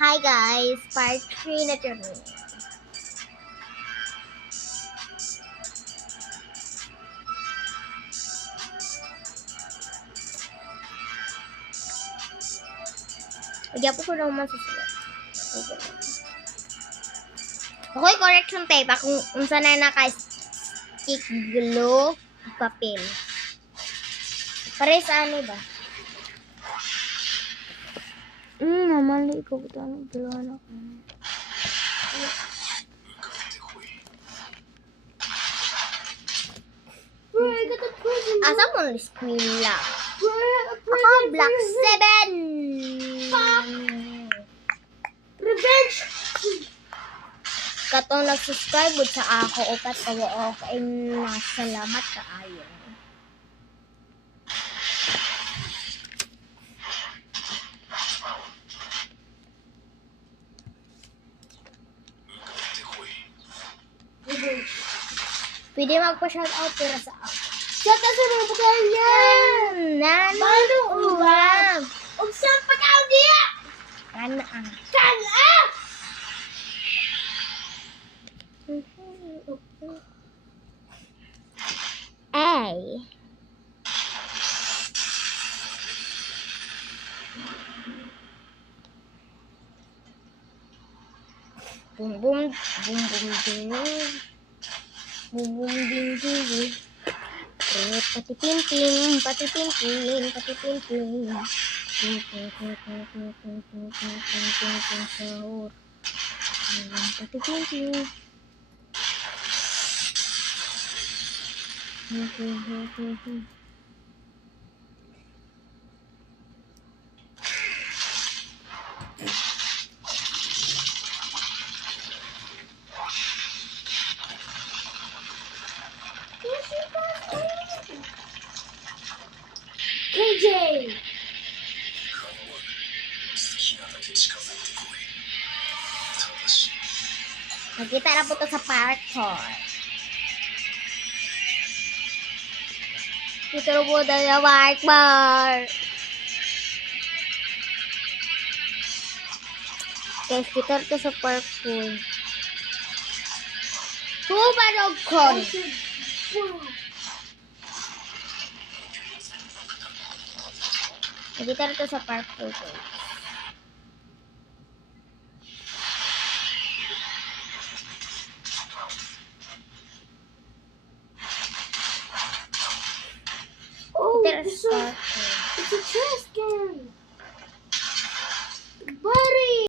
Hi guys, part 3 na ito. Lagyan po ko naman susunod. Okay, correction tape. Kung saan na naka-stick glue, papel. Pare sa ano ba? Mali ko. Anong galawan ako? Asa mo na eskwela? Ako, Black 7! Revenge! Katong nag-subscribe sa ako upat tawo ako ay nasalamat kaayo. Pwede magpa-shoutout pero sa ako. Shoutout sa mga pagkain niya! Nano uwag! Huwag saan pagkain niya! Kana! Ay! Boom boom boom boom ding boom boom ding ding pati pimping pati pimping pati pimping sahur pati pimping KJ! Nakita na po ito sa parkour. Dito na po ito sa parkour. Guys, kita ito sa parkour. Humarog ko! Nakita ito sa parkour.